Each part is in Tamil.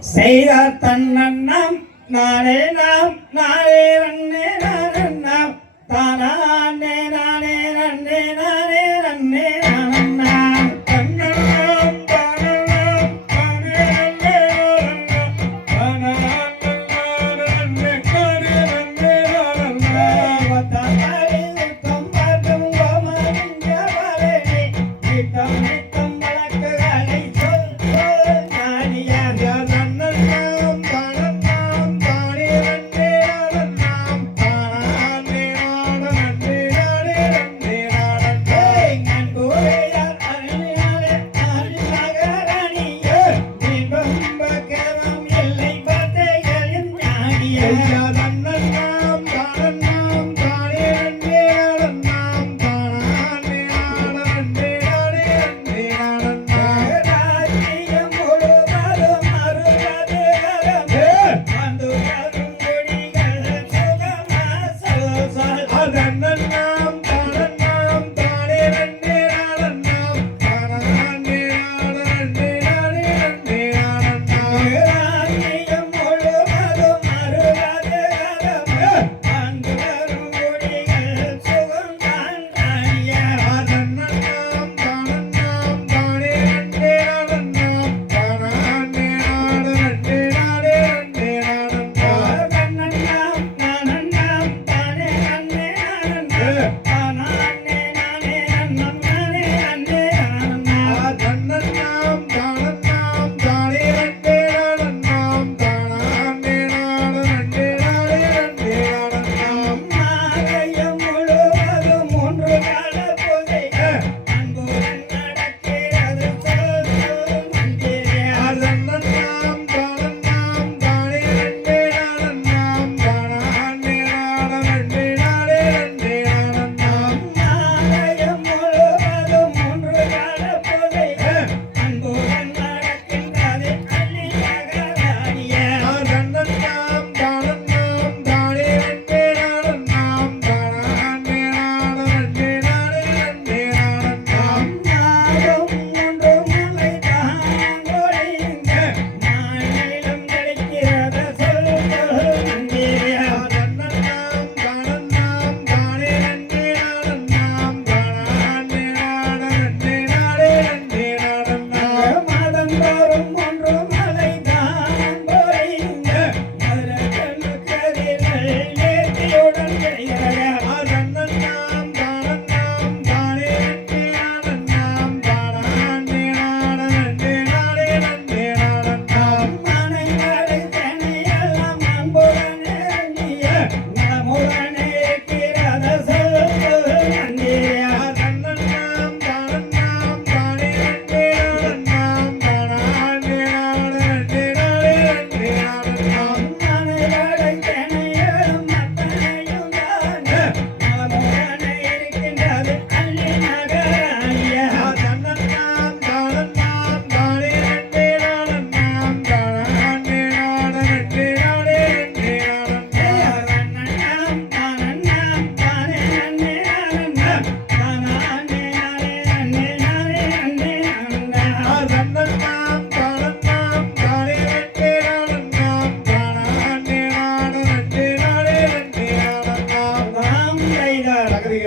செய்தார் தன்னண்ணம் நானே நாம் நாளே நன்னே நாம். nana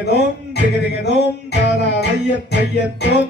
திகதோம் திகதிகதோம் தாரா ஐயத் ஐயத்தோம்